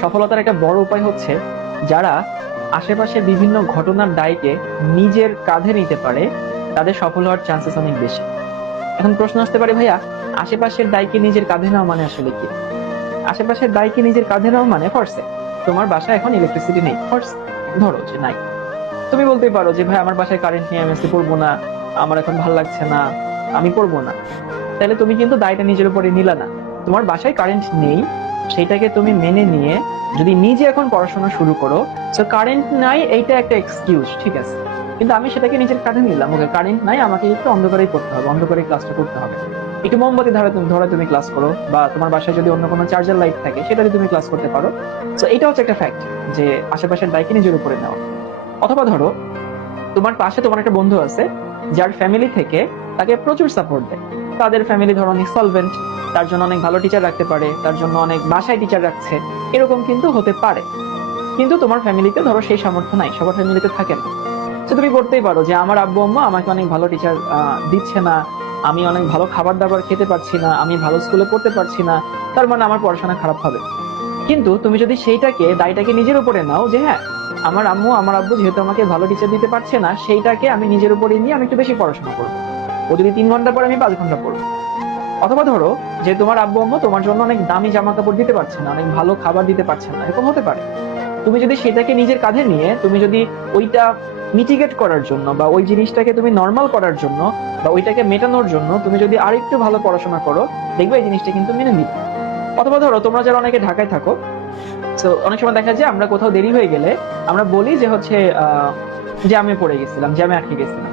সফলতার একটা বড় উপায় হচ্ছে যারা আশেপাশের বিভিন্ন ঘটনার দায়কে নিজের কাঁধে নিতে পারে, তাদের সফল হওয়ার চান্সেস অনেক বেশি। এখন প্রশ্ন আসতে পারে, ভাইয়া আশেপাশের দায়কে নিজের কাঁধে নেওয়া মানে আসলে কি? আশেপাশের দায়কে নিজের কাঁধে নেওয়া মানে ফার্স্টে তোমার বাসায় এখন ইলেকট্রিসিটি নেই, ফার্স্ট ধরো যে নাই, তুমি বলতেই পারো যে ভাই আমার বাসায় কারেন্ট নেই, আমি আজকে পড়বো না, আমার এখন ভালো লাগছে না, আমি পড়বো না। তাহলে তুমি কিন্তু দায়টা নিজের উপরে নিলা না। তোমার বাসায় কারেন্ট নেই, সেটাকে তুমি মেনে নিয়ে যদি নিজে এখন পড়াশোনা শুরু করো, তো কারেন্ট নাই এইটা একটা এক্সকিউজ, ঠিক আছে, কিন্তু আমি সেটাকে নিজের কাঁধে নিলাম, ওকে কারেন্ট নাই, আমাকে একটু অন্ধকারেই পড়তে হবে, অন্ধকারে ক্লাসটা করতে হবে, একটু মোমবাতি ধরে তুমি ক্লাস করো, বা তোমার বাসায় যদি অন্য কোনো চার্জার লাইট থাকে সেটা দিয়ে তুমি ক্লাস করতে পারো। তো এটা হচ্ছে একটা ফ্যাক্ট যে আশেপাশের দায়কে নিজের উপরে নেওয়া। অথবা ধরো তোমার পাশে তোমার একটা বন্ধু আছে যার ফ্যামিলি থেকে তাকে প্রচুর সাপোর্ট দেয়, তাদের ফ্যামিলি ধরো অনেক সলভেন্ট, তার জন্য অনেক ভালো টিচার রাখতে পারে, তার জন্য অনেক বাসায় টিচার রাখছে, এরকম কিন্তু হতে পারে। কিন্তু তোমার ফ্যামিলিতে ধরো সেই সামর্থ্য নাই, সবার ফ্যামিলিতে থাকে না। তো তুমি করতেই পারো যে আমার আব্বু আম্মা আমাকে অনেক ভালো টিচার দিচ্ছে না, আমি অনেক ভালো খাবার দাবার খেতে পারছি না, আমি ভালো স্কুলে পড়তে পারছি না, তার মানে আমার পড়াশোনা খারাপ হবে। কিন্তু তুমি যদি সেইটাকে দায়টাকে নিজের উপরে নাও যে হ্যাঁ, আমার আম্মু আমার আব্বু যেহেতু আমাকে ভালো টিচার দিতে পারছে না, সেইটাকে আমি নিজের উপরে নিয়ে আমি একটু বেশি পড়াশোনা করবো, ও যদি 3 ঘন্টা পড়ে আমি 5 ঘন্টা পড়বো। অথবা ধরো যে তোমার আব্বু আম্মু তোমার জন্য অনেক দামি জামা কাপড় দিতে পারছে না, অনেক ভালো খাবার দিতে পারছে না, এরকম হতে পারে। তুমি যদি সেটাকে নিজের কাঁধে নিয়ে তুমি যদি ওইটা মিটিগেট করার জন্য বা ওই জিনিসটাকে তুমি নর্মাল করার জন্য বা ওইটাকে মেটানোর জন্য তুমি যদি আরেকটু ভালো পড়াশোনা করো, দেখবে এই জিনিসটা কিন্তু মেনে নিবে। অথবা ধরো তোমরা যারা অনেকে ঢাকায় থাকো, তো অনেক সময় দেখা যায় আমরা কোথাও দেরি হয়ে গেলে আমরা বলি যে হচ্ছে জ্যামে পড়ে গেছিলাম, জ্যামে আটকে গেছিলাম।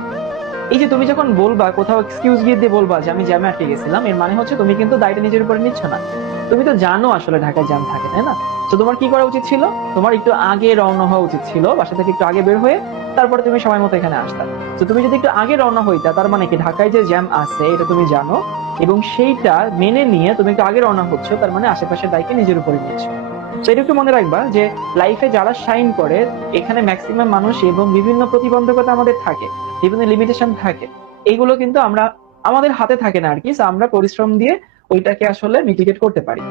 এই যে তুমি যখন বলবা কোথাও এক্সকিউজ দিয়ে বলবা যে আমি জ্যামে আটকে গেছিলাম, এর মানে হচ্ছে তুমি কিন্তু দায়টা নিজের উপরে নিচ্ছ না। তুমি তো জানো আসলে ঢাকায় জ্যাম থাকে, তাই না? তো তোমার কি করা উচিত ছিল? তোমার একটু আগে রওনা হওয়া উচিত ছিল, বাসা থেকে একটু আগে বের হয়ে তারপরে তুমি সময় মতো এখানে আসতা। তো তুমি যদি একটু আগে রওনা হইতা, তার মানে কি ঢাকায় যে জ্যাম আছে এটা তুমি জানো, এবং সেইটা মেনে নিয়ে তুমি একটু আগে রওনা হচ্ছ, তার মানে আশেপাশের দায়কে নিজের উপরে নিচ্ছ। তো এটা একটু মনে রাখবা যে লাইফে যারা শাইন করে, এখানে ম্যাক্সিমাম মানুষ এবং বিভিন্ন প্রতিবন্ধকতা আমাদের থাকে, বিভিন্ন লিমিটেশন থাকে, এইগুলো কিন্তু আমরা আমাদের হাতে থাকে না আর কি, so আমরা পরিশ্রম দিয়ে ওইটাকে আসলে মিটিগেট করতে পারি।